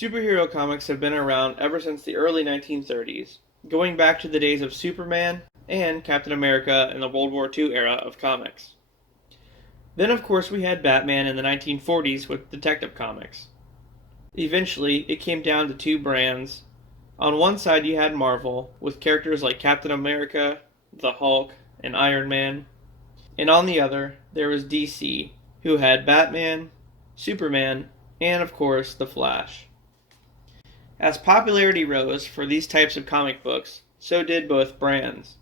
Superhero comics have been around ever since the early 1930s, going back to the days of Superman and Captain America in the World War II era of comics. Then, of course, we had Batman in the 1940s with Detective Comics. Eventually, it came down to two brands. On one side, you had Marvel, with characters like Captain America, the Hulk, and Iron Man. And on the other, there was DC, who had Batman, Superman, and of course, The Flash. As popularity rose for these types of comic books, so did both brands,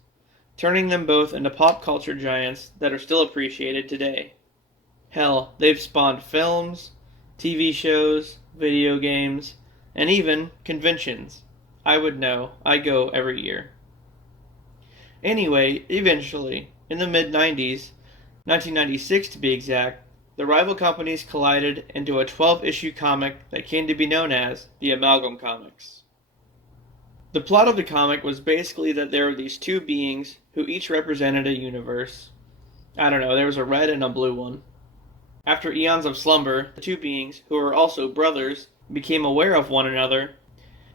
turning them both into pop culture giants that are still appreciated today. Hell, they've spawned films, TV shows, video games, and even conventions. I would know, I go every year. Anyway, eventually, in the mid-90s, 1996 to be exact, the rival companies collided into a 12-issue comic that came to be known as the Amalgam Comics. The plot of the comic was basically that there were these two beings who each represented a universe. I don't know, there was a red and a blue one. After eons of slumber, the two beings, who were also brothers, became aware of one another,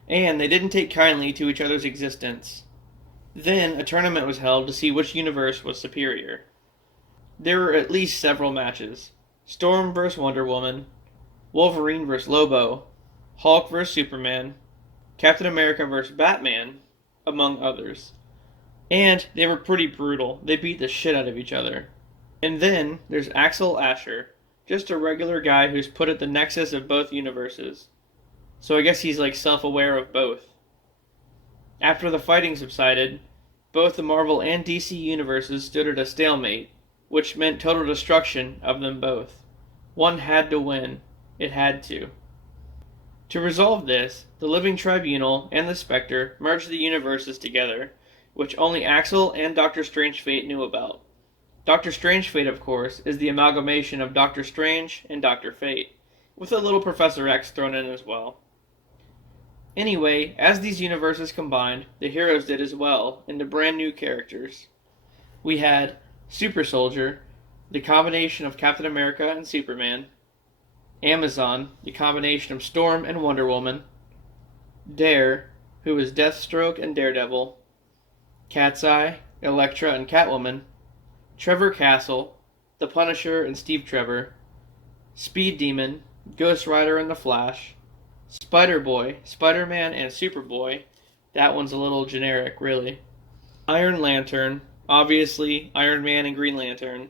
and they didn't take kindly to each other's existence. Then a tournament was held to see which universe was superior. There were at least several matches. Storm vs. Wonder Woman, Wolverine vs. Lobo, Hulk vs. Superman, Captain America vs. Batman, among others. And they were pretty brutal. They beat the shit out of each other. And then there's Axel Asher, just a regular guy who's put at the nexus of both universes. So I guess he's like self-aware of both. After the fighting subsided, both the Marvel and DC universes stood at a stalemate, which meant total destruction of them both. One had to win. It had to. To resolve this, the Living Tribunal and the Spectre merged the universes together, which only Axel and Dr. Strange Fate knew about. Dr. Strange Fate, of course, is the amalgamation of Dr. Strange and Dr. Fate, with a little Professor X thrown in as well. Anyway, as these universes combined, the heroes did as well, into brand new characters. We had Super Soldier, the combination of Captain America and Superman; Amazon, the combination of Storm and Wonder Woman; Dare, who is Deathstroke and Daredevil; Cat's Eye, Elektra and Catwoman; Trevor Castle, the Punisher and Steve Trevor; Speed Demon, Ghost Rider and the Flash; Spider-Boy, Spider-Man and Superboy. That one's a little generic, really. Iron Lantern, obviously Iron Man and Green Lantern;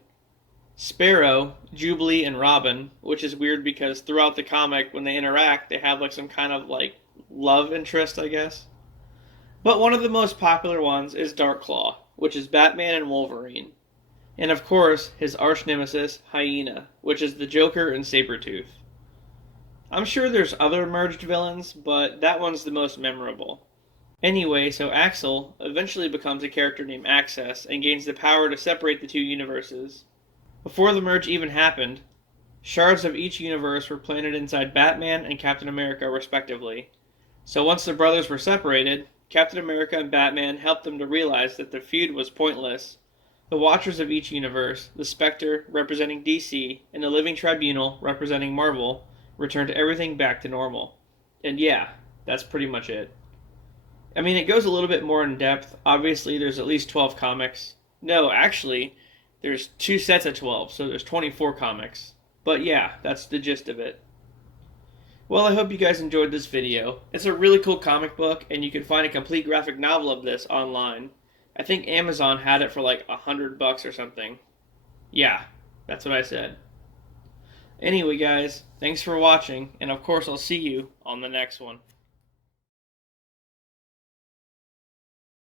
Sparrow, Jubilee and Robin, which is weird because throughout the comic, when they interact, they have like some kind of like love interest, I guess. But one of the most popular ones is Darkclaw, which is Batman and Wolverine. And of course, his arch nemesis, Hyena, which is the Joker and Sabretooth. I'm sure there's other merged villains, but that one's the most memorable. Anyway, so Axel eventually becomes a character named Access and gains the power to separate the two universes. Before the merge even happened, shards of each universe were planted inside Batman and Captain America respectively. So once the brothers were separated, Captain America and Batman helped them to realize that the feud was pointless. The Watchers of each universe, the Spectre representing DC, and the Living Tribunal representing Marvel, returned everything back to normal. And yeah, that's pretty much it. I mean, it goes a little bit more in depth. Obviously, there's at least 12 comics. No, actually, there's two sets of 12, so there's 24 comics. But yeah, that's the gist of it. Well, I hope you guys enjoyed this video. It's a really cool comic book, and you can find a complete graphic novel of this online. I think Amazon had it for like $100 or something. Yeah, that's what I said. Anyway, guys, thanks for watching, and of course I'll see you on the next one.